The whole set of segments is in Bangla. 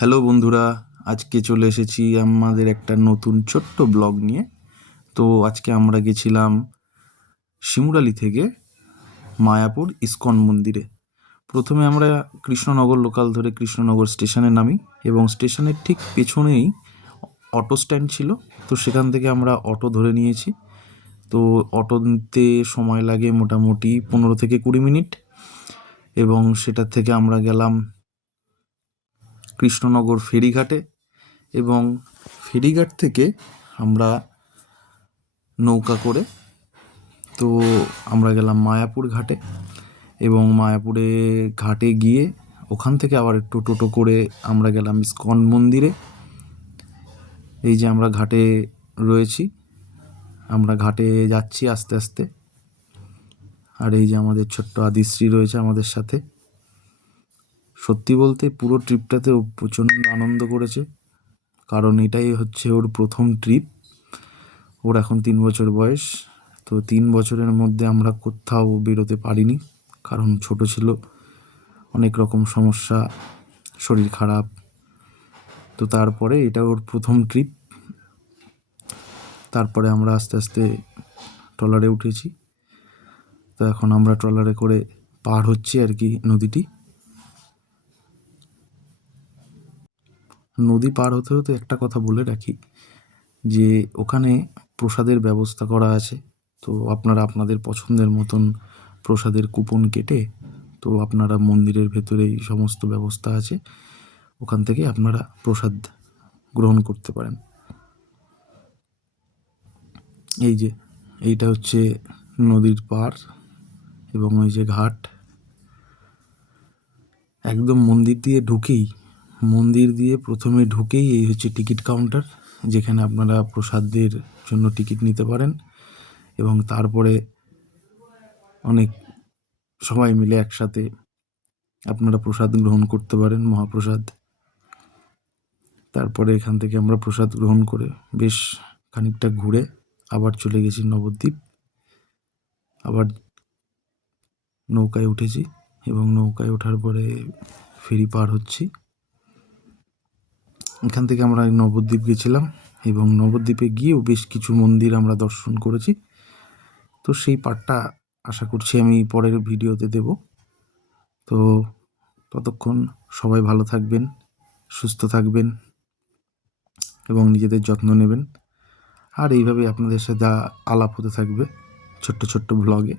হ্যালো বন্ধুরা, আজকে চলে এসেছি আমাদের একটা নতুন ছোট্ট ব্লগ নিয়ে। তো আজকে আমরা গেছিলাম শিমুরালি থেকে মায়াপুর ইস্কন মন্দিরে। প্রথমে আমরা কৃষ্ণনগর লোকাল ধরে কৃষ্ণনগর স্টেশনে নামি এবং স্টেশনের ঠিক পেছনেই অটো স্ট্যান্ড ছিল। তো সেখান থেকে আমরা অটো ধরে নিয়েছি। তো অটো নিতে সময় লাগে মোটামুটি 15 থেকে 20 মিনিট, এবং সেটার থেকে আমরা গেলাম কৃষ্ণনগর ফেরিঘাটে, এবং ফেরিঘাট থেকে আমরা নৌকা করে তো আমরা গেলাম মায়াপুর ঘাটে, এবং মায়াপুরে ঘাটে গিয়ে ওখান থেকে আবার একটু টোটো করে আমরা গেলাম ইস্কন মন্দিরে। এই যে আমরা ঘাটে রয়েছি, আমরা ঘাটে যাচ্ছি আস্তে আস্তে। আর এই যে আমাদের ছোট্ট আদিশ্রী রয়েছে আমাদের সাথে। সত্যি বলতে পুরো ট্রিপটাতে ও প্রচণ্ড আনন্দ করেছে, কারণ এটাই হচ্ছে ওর প্রথম ট্রিপ। ওর এখন 3 বছর বয়স। তো 3 বছরের মধ্যে আমরা কোথাও বেরোতে পারিনি, কারণ ছোট ছিল, অনেক রকম সমস্যা, শরীর খারাপ। তো তারপরে এটা ওর প্রথম ট্রিপ। তারপরে আমরা আস্তে আস্তে ট্রলারে উঠেছি। তো এখন আমরা ট্রলারে করে পার হচ্ছি আর কি নদীটি। নদী পার হতে হতে একটা কথা বলে রাখি, যে ওখানে প্রসাদের ব্যবস্থা করা আছে। তো আপনারা আপনাদের পছন্দের মতন প্রসাদের কুপন কেটে, তো আপনারা মন্দিরের ভেতরেই সমস্ত ব্যবস্থা আছে, ওখান থেকে আপনারা প্রসাদ গ্রহণ করতে পারেন। এই যে এইটা হচ্ছে নদীর পার, এবং ওই যে ঘাট। একদম মন্দির দিয়ে প্রথমে ঢুকেই এই হচ্ছে টিকিট কাউন্টার, যেখানে আপনারা প্রসাদের জন্য টিকিট নিতে পারেন, এবং তারপরে অনেক সবাই মিলে একসাথে আপনারা প্রসাদ গ্রহণ করতে পারেন, মহাপ্রসাদ। তারপরে এখান থেকে আমরা প্রসাদ গ্রহণ করে বেশ খানিকটা ঘুরে আবার চলে গেছি নবদ্বীপ। আবার নৌকায় উঠেছি, এবং নৌকায় ওঠার পরে ফেরি পার হচ্ছি। এখান থেকে আমরা নবদ্বীপ গেছিলাম, এবং নবদ্বীপে গিয়েও বেশ কিছু মন্দির আমরা দর্শন করেছি। তো সেই পার্টটা আশা করছি আমি পরের ভিডিওতে দেব। তো ততক্ষণ সবাই ভালো থাকবেন, সুস্থ থাকবেন, এবং নিজেদের যত্ন নেবেন। আর এইভাবে আপনাদের সাথে আলাপ হতে থাকবে ছোট্ট ছোট্ট ব্লগে।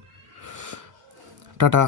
টাটা।